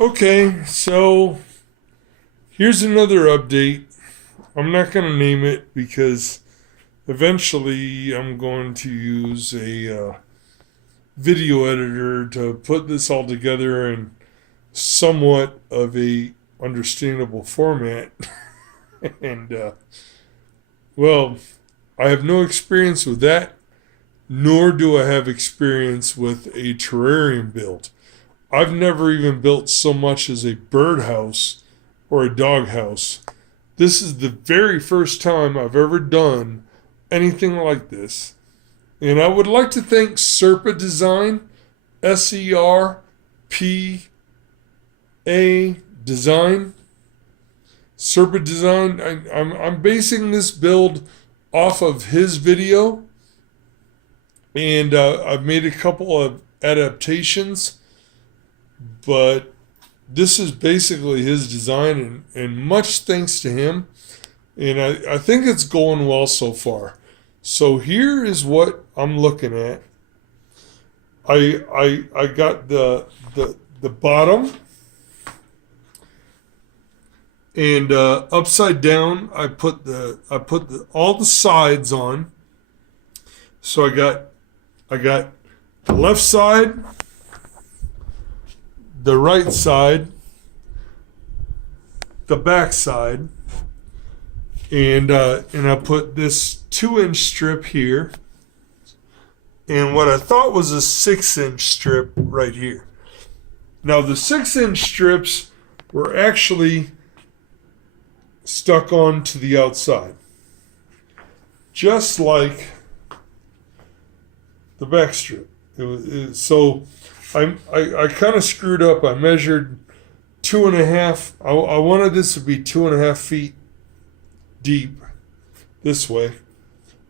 Okay, so here's another update. I'm not going to name it because eventually I'm going to use a video editor to put this all together in somewhat of a understandable format. and well, I have no experience with that, nor do I have experience with a terrarium build. I've never even built so much as a birdhouse or a doghouse. This is the very first time I've ever done anything like this. And I would like to thank Serpa Design, SERPA Design. Serpa Design, I'm basing this build off of his video. And I've made a couple of adaptations, but this is basically his design, and much thanks to him. And I think it's going well so far. So here is what I'm looking at. I got the bottom, and upside down I put all the sides on. So I got the left side, the right side, the back side, and I put this 2-inch strip here, and what I thought was a 6-inch strip right here. Now the 6-inch strips were actually stuck on to the outside, just like the back strip. So I kind of screwed up. I measured 2.5. I wanted this to be 2.5 feet deep this way,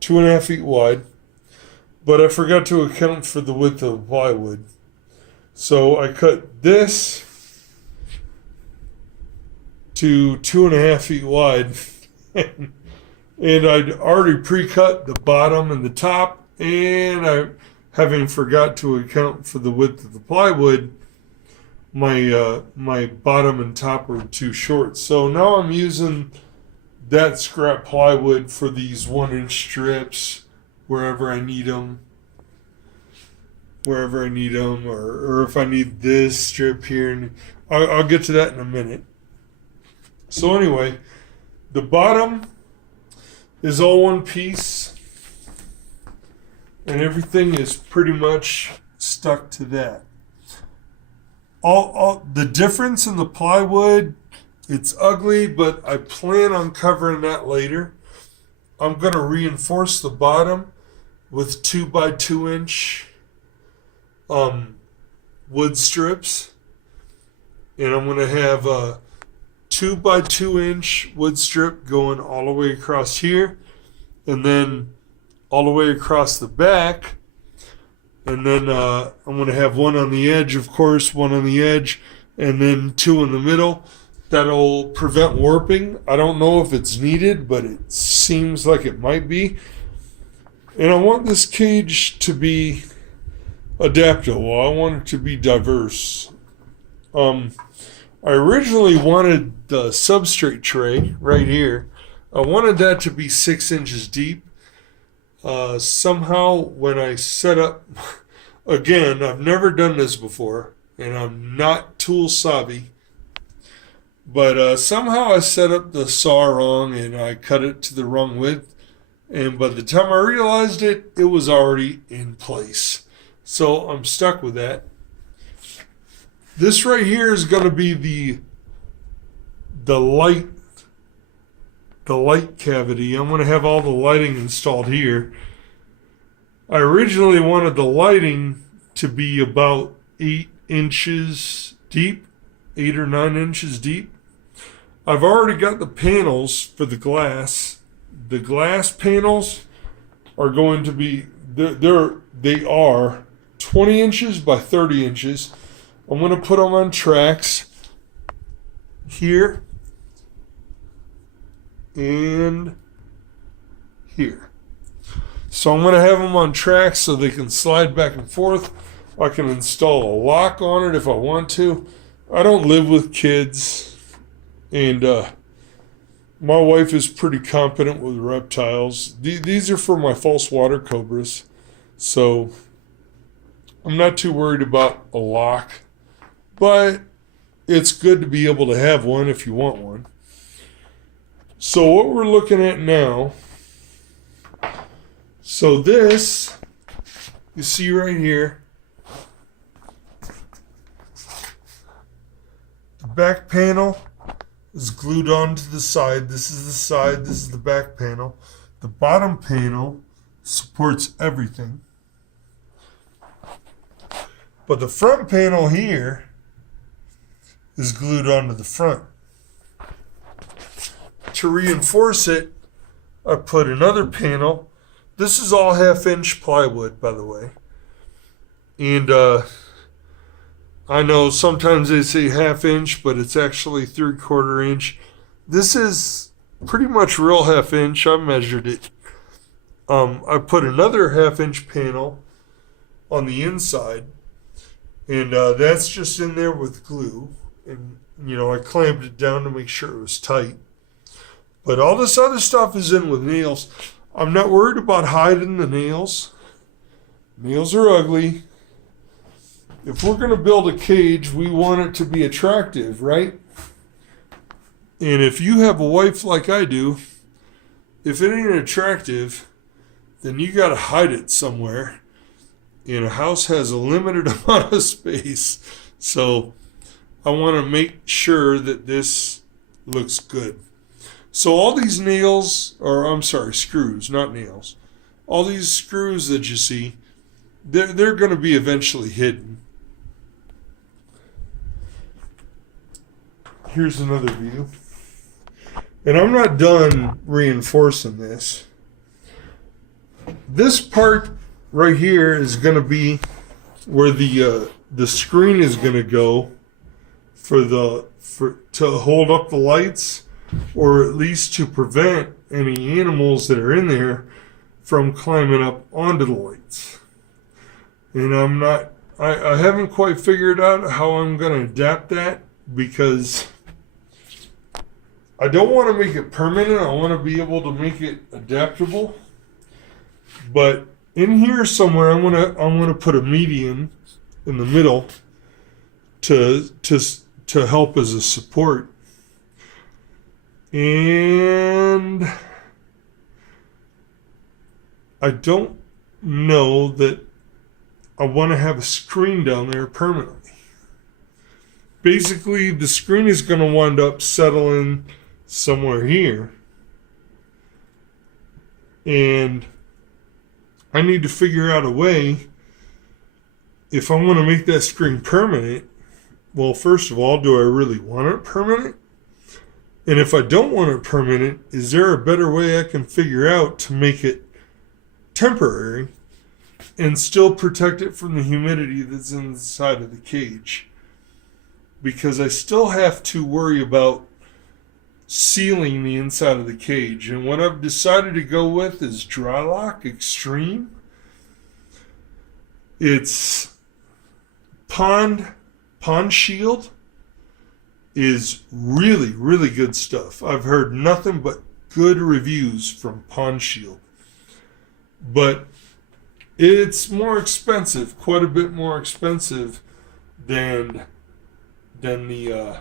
2.5 feet wide, but I forgot to account for the width of the plywood. So I cut this to 2.5 feet wide, and I'd already pre-cut the bottom and the top, and I, having forgot to account for the width of the plywood, my bottom and top were too short. So now I'm using that scrap plywood for these 1-inch strips wherever I need them. Or if I need this strip here, and I'll get to that in a minute. So anyway, the bottom is all one piece, and everything is pretty much stuck to that. All the difference in the plywood, it's ugly, but I plan on covering that later. I'm going to reinforce the bottom with 2x2-inch wood strips, and I'm going to have a 2x2-inch wood strip going all the way across here, and then all the way across the back, and then I'm going to have one on the edge, of course, one on the edge, and then 2 in the middle. That'll prevent warping. I don't know if it's needed, but it seems like it might be. And I want this cage to be adaptable. I want it to be diverse. I originally wanted the substrate tray right here. I wanted that to be 6 inches deep. Somehow when I set up, again, I've never done this before, and I'm not tool savvy, but somehow I set up the saw wrong, and I cut it to the wrong width, and by the time I realized it, it was already in place. So I'm stuck with that. This right here is going to be the light cavity. I'm going to have all the lighting installed here. I originally wanted the lighting to be about 8 inches deep, 8 or 9 inches deep. I've already got the panels for the glass. The glass panels are going to be, they are 20 inches by 30 inches. I'm going to put them on tracks here and here. So I'm going to have them on tracks so they can slide back and forth. I can install a lock on it if I want to. I don't live with kids, and my wife is pretty competent with reptiles. These are for my false water cobras, so I'm not too worried about a lock, but it's good to be able to have one if you want one. So what we're looking at now, so this, you see right here, the back panel is glued onto the side. This is the side, this is the back panel. The bottom panel supports everything. But the front panel here is glued onto the front. To reinforce it, I put another panel. This is all 1/2-inch plywood, by the way. And I know sometimes they say 1/2-inch, but it's actually 3/4 inch. This is pretty much real 1/2-inch. I measured it. I put another 1/2-inch panel on the inside, and that's just in there with glue. And, I clamped it down to make sure it was tight. But all this other stuff is in with nails. I'm not worried about hiding the nails. Nails are ugly. If we're going to build a cage, we want it to be attractive, right? And if you have a wife like I do, if it ain't attractive, then you got to hide it somewhere. And a house has a limited amount of space. So I want to make sure that this looks good. So all these screws, not nails. All these screws that you see, they're going to be eventually hidden. Here's another view. And I'm not done reinforcing this. This part right here is going to be where the screen is going to go to hold up the lights, or at least to prevent any animals that are in there from climbing up onto the lights. And I haven't quite figured out how I'm going to adapt that, because I don't want to make it permanent. I want to be able to make it adaptable. But in here somewhere, I'm gonna put a median in the middle to help as a support. And I don't know that I want to have a screen down there permanently. Basically, the screen is going to wind up settling somewhere here. And I need to figure out a way, if I want to make that screen permanent, well, first of all, do I really want it permanent? And if I don't want it permanent, is there a better way I can figure out to make it temporary and still protect it from the humidity that's inside of the cage? Because I still have to worry about sealing the inside of the cage. And what I've decided to go with is Dry Lock Extreme. It's Pond Shield is really, really good stuff. I've heard nothing but good reviews from Pond Shield. But it's more expensive, quite a bit more expensive than the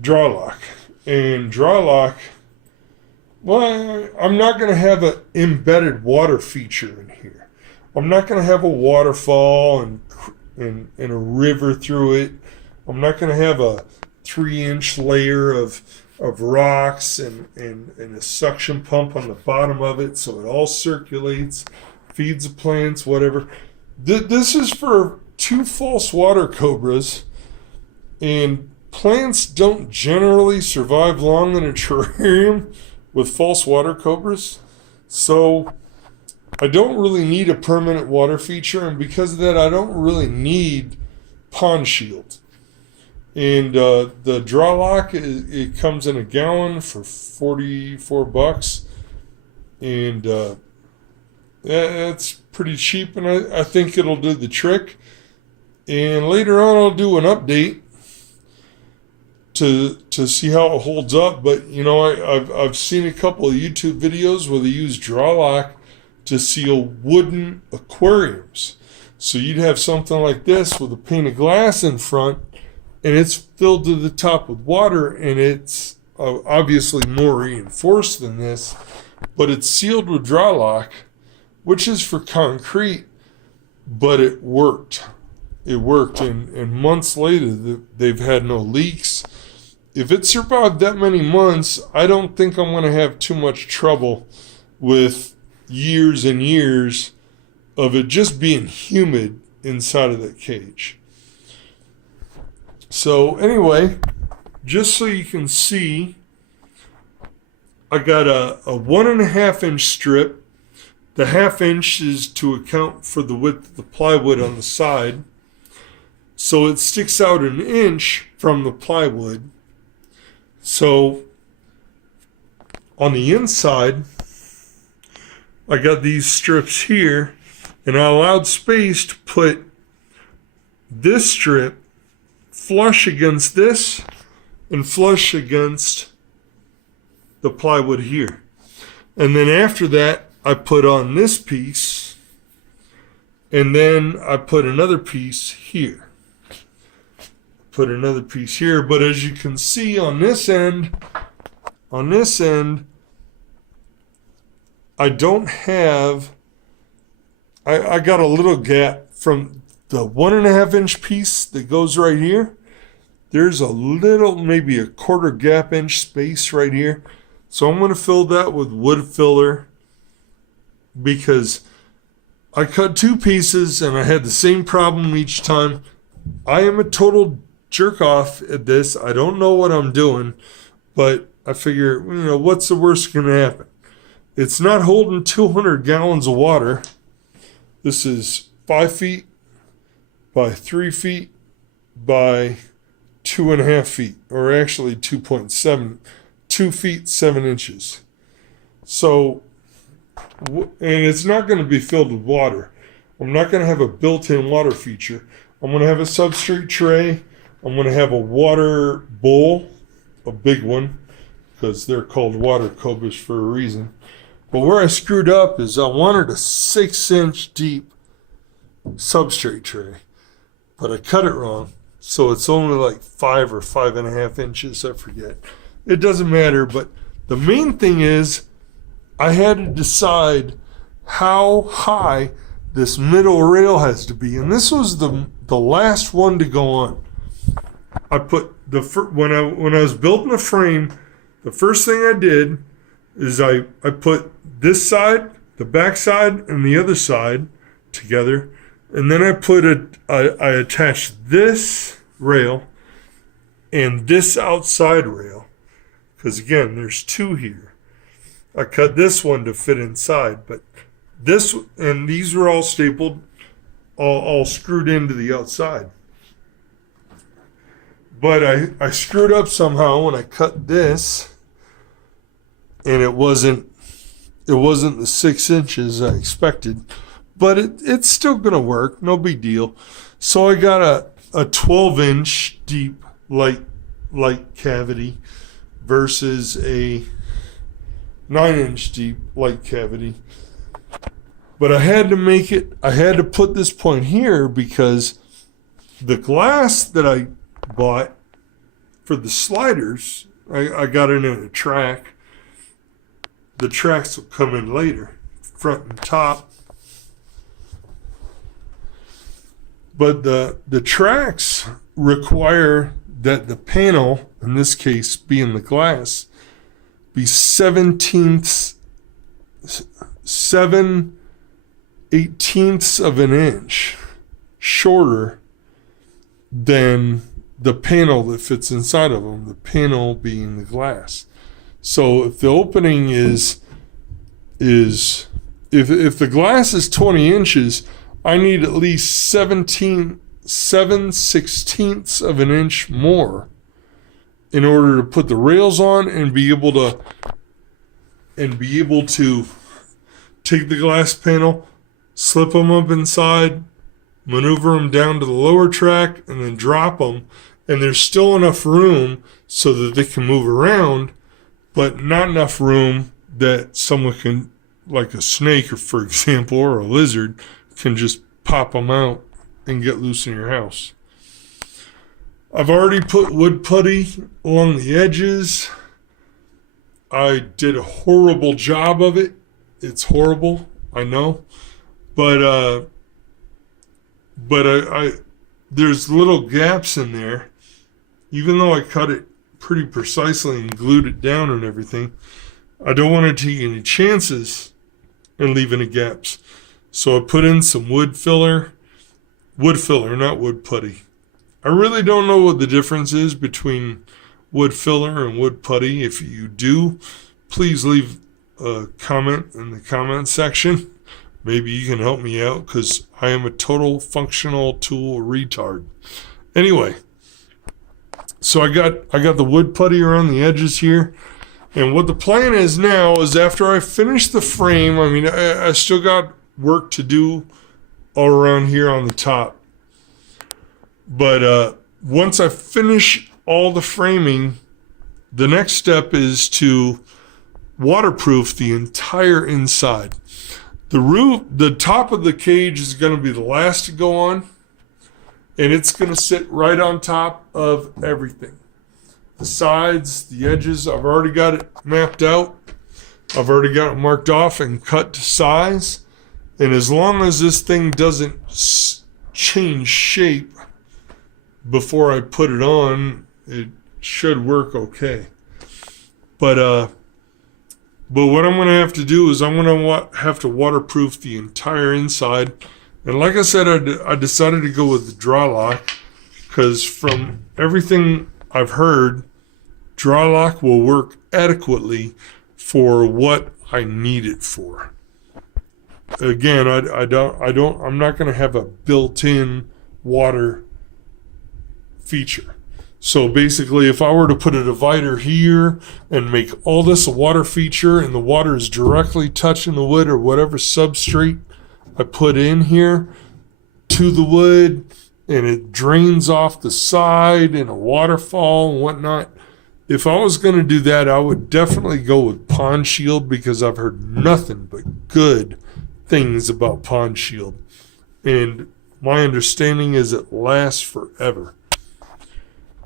Dry Lock. And Dry Lock, well, I'm not going to have an embedded water feature in here. I'm not going to have a waterfall and a river through it. I'm not going to have a 3-inch layer of rocks and a suction pump on the bottom of it so it all circulates, feeds the plants, whatever. This is for 2 false water cobras, and plants don't generally survive long in a terrarium with false water cobras. So I don't really need a permanent water feature, and because of that, I don't really need Pond Shield. And the Dry Lock, it comes in a gallon for $44, and That's pretty cheap, and I think it'll do the trick. And later on, I'll do an update to see how it holds up. But you know, I've seen a couple of YouTube videos where they use Drawlock to seal wooden aquariums. So you'd have something like this with a pane of glass in front, and it's filled to the top with water, and it's obviously more reinforced than this, but it's sealed with Drawlock, which is for concrete, but it worked. It worked, and months later, they've had no leaks. If it survived that many months, I don't think I'm going to have too much trouble with years and years of it just being humid inside of that cage. So anyway, just so you can see, I got a 1.5 inch strip. The 1/2 inch is to account for the width of the plywood on the side. So it sticks out 1 inch from the plywood. So on the inside, I got these strips here, and I allowed space to put this strip flush against this and flush against the plywood here. And then after that, I put on this piece, and then I put another piece here. Put another piece here, but as you can see on this end, I don't have, I got a little gap from the 1.5 inch piece that goes right here. There's a little, maybe a 1/4 gap inch space right here. So I'm going to fill that with wood filler, because I cut 2 pieces and I had the same problem each time. I am a total jerk off at this. I don't know what I'm doing, but I figure, you know, what's the worst going to happen? It's not holding 200 gallons of water. This is 5 feet by 3 feet by 2.5 feet, or actually 2.7, 2 feet 7 inches. So, and it's not going to be filled with water. I'm not going to have a built-in water feature. I'm going to have a substrate tray. I'm going to have a water bowl, a big one, because they're called water cobras for a reason. But where I screwed up is I wanted a 6-inch deep substrate tray, but I cut it wrong. So it's only like 5 or 5.5 inches, I forget. It doesn't matter, but the main thing is I had to decide how high this middle rail has to be. And this was the last one to go on. I put when I was building the frame, the first thing I did is I put this side, the back side, and the other side together, and then I attached this rail and this outside rail, because again, there's 2 here. I cut this one to fit inside, but this and these were all stapled, all screwed into the outside. But I screwed up somehow when I cut this, and it wasn't the 6 inches I expected, but it's still gonna work, no big deal. So I got a 12-inch deep light cavity versus a 9-inch deep light cavity. But I had to put this point here because the glass that I bought for the sliders, I got it in a track. The tracks will come in later, front and top. But the tracks require that the panel, in this case being the glass, be 7/18ths of an inch shorter than the panel that fits inside of them, the panel being the glass. So if the opening is if the glass is 20 inches, I need at least 7/16ths of an inch more in order to put the rails on and be able to take the glass panel, slip them up inside, maneuver them down to the lower track, and then drop them. And there's still enough room so that they can move around, but not enough room that someone can, like a snake, or for example, or a lizard, can just pop them out and get loose in your house. I've already put wood putty along the edges. I did a horrible job of it. It's horrible, I know, but I there's little gaps in there. Even though I cut it pretty precisely and glued it down and everything, I don't want to take any chances and leave any gaps. So I put in some wood filler, not wood putty. I really don't know what the difference is between wood filler and wood putty. If you do, please leave a comment in the comment section. Maybe you can help me out, because I am a total functional tool retard. Anyway, so I got the wood putty around the edges here. And what the plan is now is, after I finish the frame, I mean, I still got work to do all around here on the top. But once I finish all the framing, the next step is to waterproof the entire inside. The top of the cage is going to be the last to go on, and it's going to sit right on top of everything. The sides, the edges, I've already got it mapped out. I've already got it marked off and cut to size. And as long as this thing doesn't change shape before I put it on, it should work okay. But what I'm going to have to do is I'm going to have to waterproof the entire inside. And like I said, I decided to go with the dry lock, because from everything I've heard, dry lock will work adequately for what I need it for. Again, I'm not going to have a built-in water feature. So basically, if I were to put a divider here and make all this a water feature, and the water is directly touching the wood or whatever substrate I put in here to the wood, and it drains off the side in a waterfall and whatnot, if I was going to do that, I would definitely go with Pond Shield, because I've heard nothing but good things about Pond Shield. And my understanding is it lasts forever.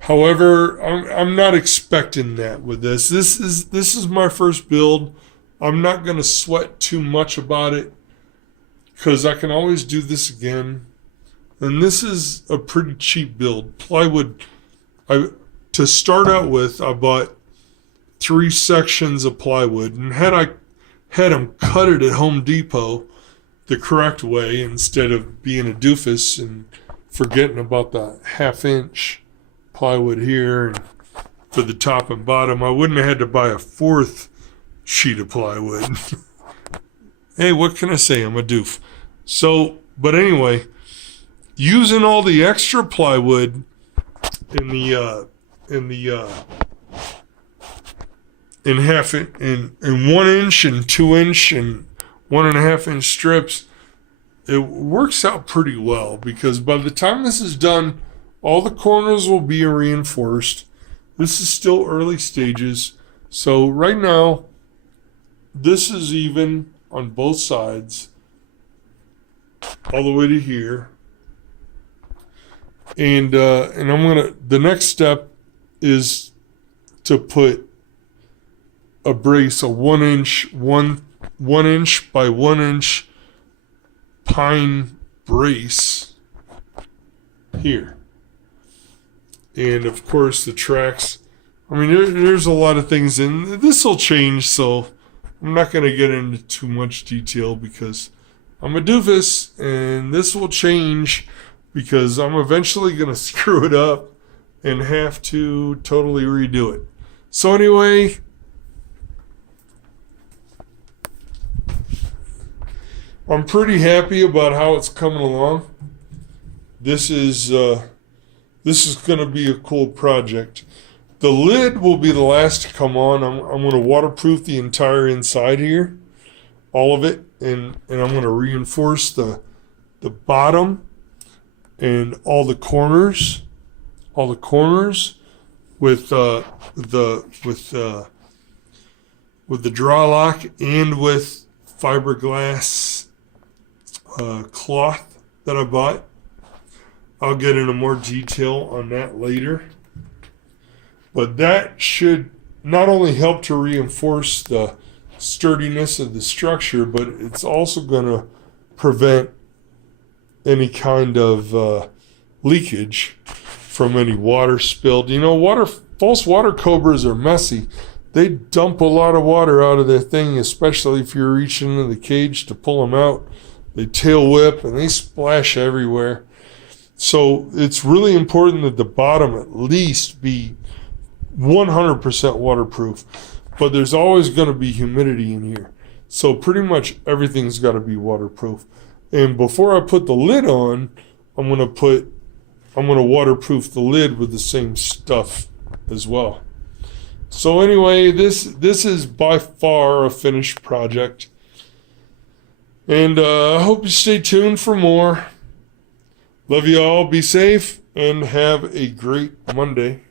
However, I'm not expecting that with this. This is my first build. I'm not going to sweat too much about it, because I can always do this again. And this is a pretty cheap build. Plywood, to start out with, I bought 3 sections of plywood. And had I had them cut it at Home Depot the correct way, instead of being a doofus and forgetting about the 1/2 inch plywood here and for the top and bottom, I wouldn't have had to buy a 4th sheet of plywood. Hey, what can I say? I'm a doof. So, but anyway, using all the extra plywood in 1 inch and 2 inch and 1.5 inch strips, it works out pretty well, because by the time this is done, all the corners will be reinforced. This is still early stages. So right now, this is even on both sides, all the way to here. And the next step is to put a brace, a 1 inch by 1 inch pine brace here. And of course the tracks, I mean, there's a lot of things in this will change, so I'm not going to get into too much detail, because I'm a doofus, and this will change, because I'm eventually going to screw it up and have to totally redo it. So anyway, I'm pretty happy about how it's coming along. This is going to be a cool project. The lid will be the last to come on. I'm going to waterproof the entire inside here. all of it, and I'm going to reinforce the bottom and all the corners with the draw lock and with fiberglass cloth that I bought. I'll get into more detail on that later. But that should not only help to reinforce the sturdiness of the structure, but it's also going to prevent any kind of leakage from any water spilled. You know, false water cobras are messy. They dump a lot of water out of their thing, especially if you're reaching into the cage to pull them out. They tail whip and they splash everywhere. So it's really important that the bottom at least be 100% waterproof. But there's always going to be humidity in here. So pretty much everything's got to be waterproof. And before I put the lid on, I'm going to waterproof the lid with the same stuff as well. So anyway, this is by far a finished project. And I hope you stay tuned for more. Love you all. Be safe and have a great Monday.